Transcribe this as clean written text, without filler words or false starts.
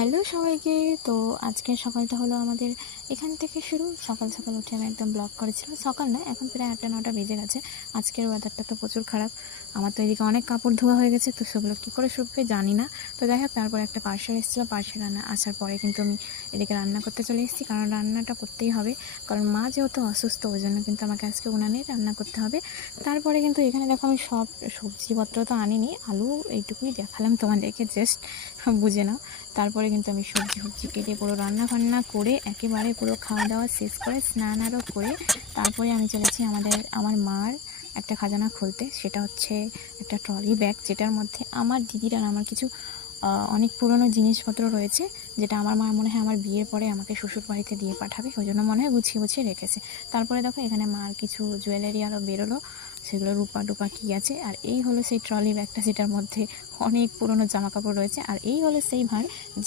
Hello সবাইকে। তো আজকের সকালটা হলো আমাদের এখান থেকে শুরু। সকাল সকাল উঠে আমি একদম ব্লগ করেছিলাম। সকাল না, এখন প্রায় ৮টা ৯টা বেজে গেছে। আজকের ওয়েদারটা তো প্রচুর খারাপ। আমার তো এদিকে অনেক কাপড় ধোয়া হয়ে গেছে, তো সেগুলো কী করে শুকবে জানি না। তো যাই হোক, তারপর একটা পার্সেল এসেছিলো, পার্সেল আসার পরে কিন্তু আমি এদিকে রান্না করতে চলে এসেছি, কারণ রান্নাটা করতেই হবে। কারণ মা যেহেতু অসুস্থ, ওই জন্য কিন্তু আমাকে আজকে উনানেই রান্না করতে হবে। তারপরে কিন্তু এখানে দেখো আমি সব সবজিপত্র তো আনিনি, আলু এইটুকুই দেখালাম তোমাদেরকে, জাস্ট বুঝে নাও। তারপরে কিন্তু আমি সবজি কেটে পুরো রান্না করে একেবারে পুরো খাওয়া দাওয়া শেষ করে স্নান আরও করে তারপরে আমি চলেছি আমার মার একটা খাজানা খুলতে। সেটা হচ্ছে একটা ট্রলি ব্যাগ, যেটার মধ্যে আমার দিদির আর আমার কিছু অনেক পুরনো জিনিসপত্র রয়েছে, যেটা আমার মা মনে হয় আমার বিয়ের পরে আমাকে শ্বশুর বাড়িতে দিয়ে পাঠাবে, ওই জন্য মনে হয় গুছিয়ে গুছিয়ে রেখেছে। তারপরে দেখো এখানে মার কিছু জুয়েলারি আরও বেরোলো, সেগুলো রূপা টুপা কী আছে। আর এই হলো সেই ট্রলি ব্যাগটা, যেটার মধ্যে অনেক পুরনো জামা কাপড় রয়েছে। আর এই হলো সেই ভাঁড়